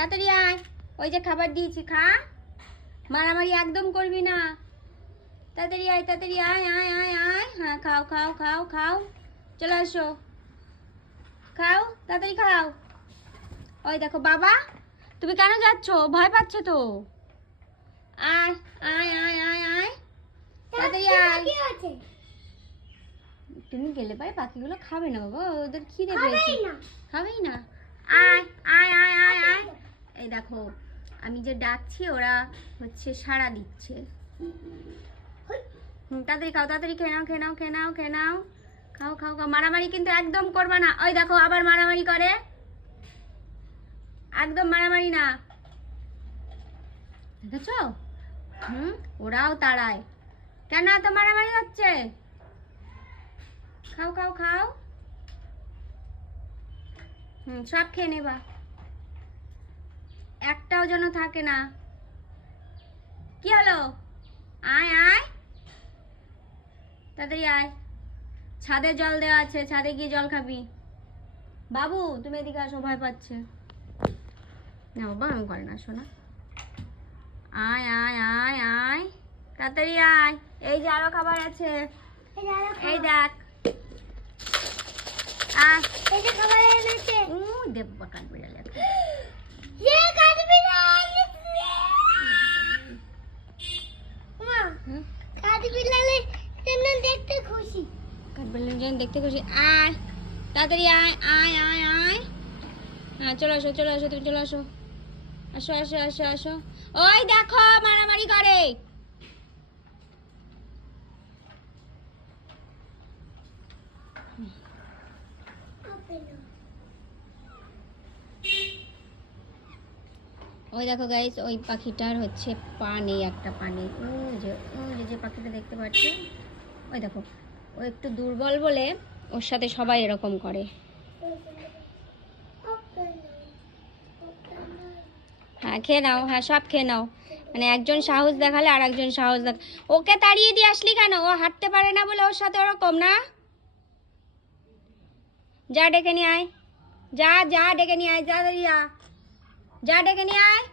তাড়াতাড়ি আয়। ওই যে খাবার দিয়েছি খা। মারামারি একদম করবি না। তাড়াতাড়ি আয় তাড়াতাড়ি আয় আয় আয় আয়। হ্যাঁ খাও খাও খাও খাও। চলে আসো। খাও তাড়াতাড়ি খাও। ওই দেখো বাবা তুমি কেন যাচ্ছ? ভয় পাচ্ছে তো। আয় আয় আয় আয় আয়। তাড়াতাড়ি আয়। তুমি গেলে পারে পাখিগুলো খাবে না বাবা ওদের খিদে পেয়েছে। না। খাবেই না। আয় আয় আয় আয় আয়। এই দেখো, আমি যে ডাকছি, ওরা হচ্ছে সাড়া দিচ্ছে। তাড়াতাড়ি খাও, তাড়াতাড়ি খেয়ে নাও খেয়ে নাও খেয়ে নাও খেয়ে নাও। খাও খাও খাও, মারামারি কিন্তু একদম করবা না। ওই দেখো, আবার মারামারি করে। একদম মারামারি না। দেখেছ? হুম, ওরাও তাড়ায়। কেন এত মারামারি হচ্ছে? খাও খাও খাও। হুম, সব খেয়ে নেবা। একটাও যেন থাকে না। কি হলো? আয় আয়। তাড়াতাড়ি আয়। ছাদে জল দেওয়া আছে ছাদে গিয়ে জল খাবি। বাবু তুমি এদিকে আসো ভয় পাচ্ছে। না বাবা আমি করে না শোনা। আয় আয় আয় আয়। তাড়াতাড়ি আয়। এই যে আরও খাবার আছে। এই। দেখ। আয় এই যে খাবার এনেছে। উ দেব্বা কাটবে ডালে যে কাটবি না মা হুম কাটবি লালে কেন দেখতে খুশি কাঠবেলের দেখতে খুশি। আয়, তাড়াতাড়ি আয় আয় আয় আয়। হ্যাঁ চলে আসো চলে আসো, তুমি চলে আসো। আসো আসো আসো আসো। ওই দেখো, মারামারি করে। ওই দেখো গাইস ওই পাখিটার হচ্ছে পা নেই, একটা পা নেই। ওই যে ওই যে পাখিটা দেখতে পাচ্ছ? ওই দেখো। ও একটু দুর্বল বলে ওর সাথে সবাই এরকম করে। হ্যাঁ খেয়ে নাও হ্যাঁ সব খেয়ে নাও। মানে একজন সাহস দেখালে আর একজন সাহস দেখ ওকে তাড়িয়ে দিয়ে আসলি কেন? ও হাঁটতে পারে না বলে ওর সাথে ওরকম না? যা ডেকে নিয়ে আয়। যা যা ডেকে নিয়ে আয় যা দাঁড়িয়ে যা ডেকে নিয়ে আয়।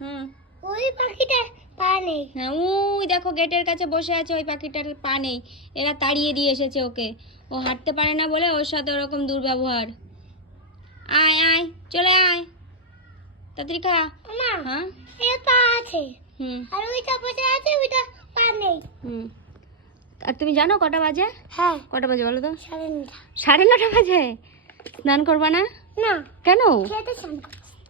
হুম। ওই পাখিটা পা নেই। হ্যাঁ উই দেখো গেটের কাছে বসে আছে ওই পাখিটার পা নেই। এরা তাড়িয়ে দিয়ে এসেছে ওকে। ও হাঁটতে পারে না বলে ওর সাথে ওরকম দুর্ব্যবহার। আয় আয় চলে আয়। তাড়াতাড়ি খা। মা হ্যাঁ? পা আছে। হুম। আর ওইটা বসে আছে ওইটা পা নেই। হুম। আর তুমি জানো কটা বাজে? হ্যাঁ। কটা বাজে বলো তো? সাড়ে নটা। সাড়ে নটা বাজে? স্নান করবা না? না। কেন।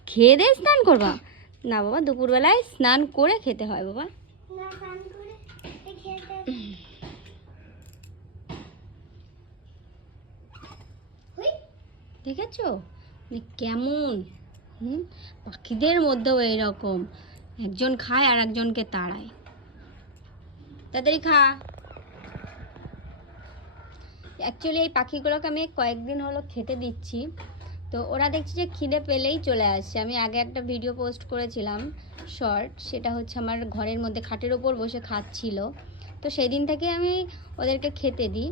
খেয়ে দিয়ে স্নান করবা? না বাবা দুপুরবেলায় স্নান করে খেতে হয় বাবা। দেখেছ? মানে কেমন? হুম? পাখিদের মধ্যেও এইরকম। একজন খায় আর একজনকে তাড়ায়। তাড়াতাড়ি খা। অ্যাকচুয়ালি এই পাখিগুলোকে আমি কয়েকদিন হলো খেতে দিচ্ছি। তো ওরা দেখছি যে খিদে পেলেই চলে আসছে। আমি আগে একটা ভিডিও পোস্ট করেছিলাম শর্ট সেটা হচ্ছে আমার ঘরের মধ্যে খাটের ওপর বসে খাচ্ছিল। তো সেই দিন থেকে আমি ওদেরকে খেতে দিই।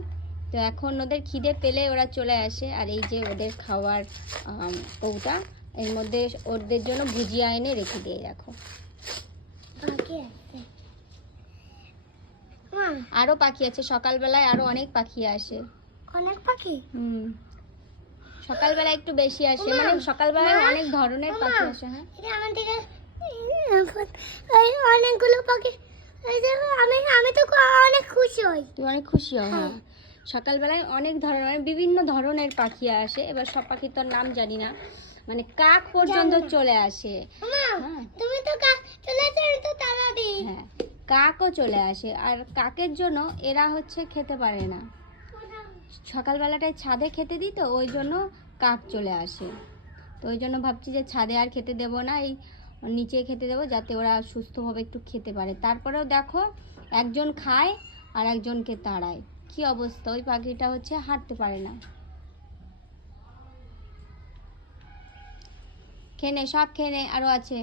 তো এখন ওদের খিদে পেলে ওরা চলে আসে আর এই যে ওদের খাওয়ার ওটা এর মধ্যে ওদের জন্য ভুজিয়া এনে রেখে দিয়ে দেখো। পাখি আছে। মা। আরও পাখি আছে সকালবেলায় আরও অনেক পাখি আসে। অনেক পাখি? হুম। সকালবেলায় একটু বেশি আসে। মানে সকালবেলায় অনেক ধরনের পাখি আসে হ্যাঁ? অনেকগুলো পাখি আমি আমি তো অনেক খুশি হই। তুমি অনেক খুশি হও হ্যাঁ। হ্যাঁ। সকালবেলায় অনেক ধরনের মানে বিভিন্ন ধরনের পাখি আসে। এবার সব পাখির তো নাম জানি না। মানে কাক পর্যন্ত চলে আসে। হ্যাঁ। তুমি তো কা- চলে তো তালা দিই। হ্যাঁ। কাকও চলে আসে। আর কাকের জন্য এরা হচ্ছে খেতে পারে না। সকালবেলাটায় ছাদে খেতে দিই তো, ওই জন্য কাক চলে আসে। তো ওই জন্য ভাবছি যে ছাদে আর খেতে দেবো না, এই নিচে খেতে দেবো যাতে ওরা সুস্থভাবে একটু খেতে পারে। তারপরেও দেখো, একজন খায় আর একজনকে তাড়ায়। কি অবস্থা? ওই পাখিটা হচ্ছে হাঁটতে পারে না। খেনে সব খেয়ে নে আরও আছে।